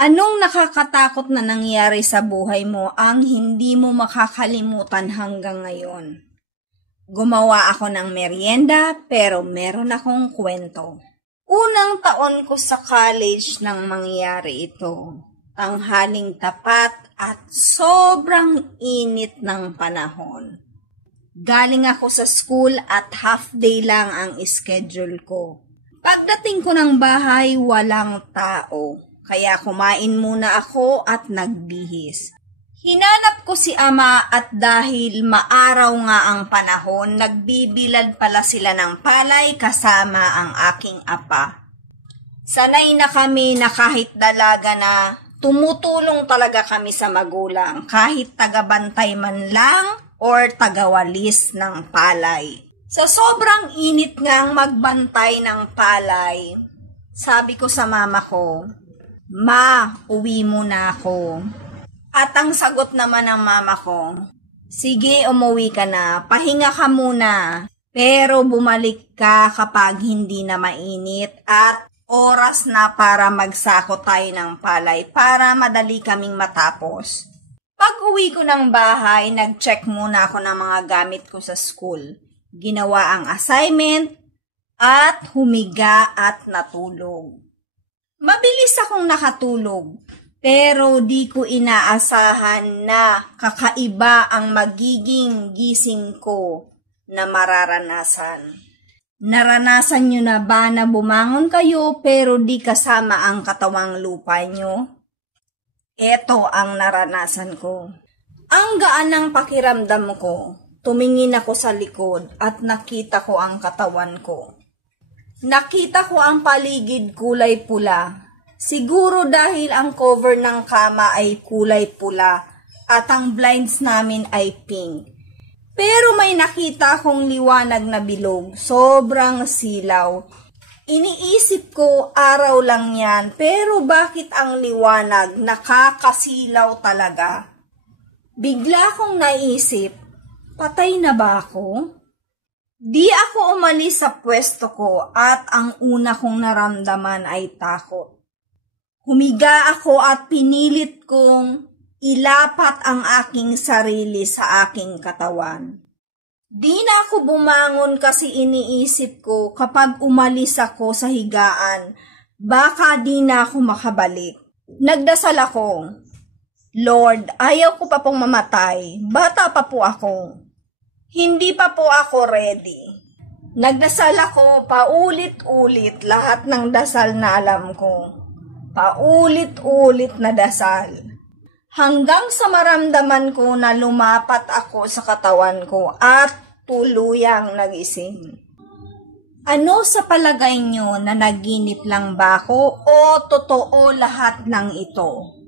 Anong nakakatakot na nangyari sa buhay mo ang hindi mo makakalimutan hanggang ngayon? Gumawa ako ng merienda pero meron akong kwento. Unang taon ko sa college nang mangyari ito. Tanghaling tapat at sobrang init ng panahon. Galing ako sa school at half day lang ang schedule ko. Pagdating ko ng bahay, walang tao. Kaya kumain muna ako at nagbihis. Hinanap ko si ama at dahil maaraw nga ang panahon, nagbibilad pala sila ng palay kasama ang aking apa. Sanay na kami na kahit dalaga na, tumutulong talaga kami sa magulang kahit tagabantay man lang or tagawalis ng palay. Sa sobrang init ngang magbantay ng palay, sabi ko sa mama ko, "Ma, uwi muna ako." At ang sagot naman ng mama ko, "Sige, umuwi ka na, pahinga ka muna. Pero bumalik ka kapag hindi na mainit at oras na para magsako tayo ng palay para madali kaming matapos." Pag uwi ko ng bahay, nag-check muna ako ng mga gamit ko sa school. Ginawa ang assignment at humiga at natulog. Mabilis akong nakatulog, pero di ko inaasahan na kakaiba ang magiging gising ko na mararanasan. Naranasan nyo na ba na bumangon kayo pero di kasama ang katawang lupa nyo? Ito ang naranasan ko. Ang gaan ng pakiramdam ko. Tumingin ako sa likod at nakita ko ang katawan ko. Nakita ko ang paligid kulay pula. Siguro dahil ang cover ng kama ay kulay pula at ang blinds namin ay pink. Pero may nakita akong liwanag na bilog, sobrang silaw. Iniisip ko araw lang yan, pero bakit ang liwanag nakakasilaw talaga? Bigla akong naisip, patay na ba ako? Di ako umalis sa pwesto ko at ang una kong naramdaman ay takot. Humiga ako at pinilit kong ilapat ang aking sarili sa aking katawan. Di na ako bumangon kasi iniisip ko kapag umalis ako sa higaan, baka di na ako makabalik. Nagdasal ako, "Lord, ayaw ko pa pong mamatay, bata pa po ako. Hindi pa po ako ready." Nagdasal ako paulit-ulit lahat ng dasal na alam ko. Paulit-ulit na dasal. Hanggang sa maramdaman ko na lumapat ako sa katawan ko at tuluyang nagising. Ano sa palagay nyo, na naginip lang ba ako o totoo lahat ng ito?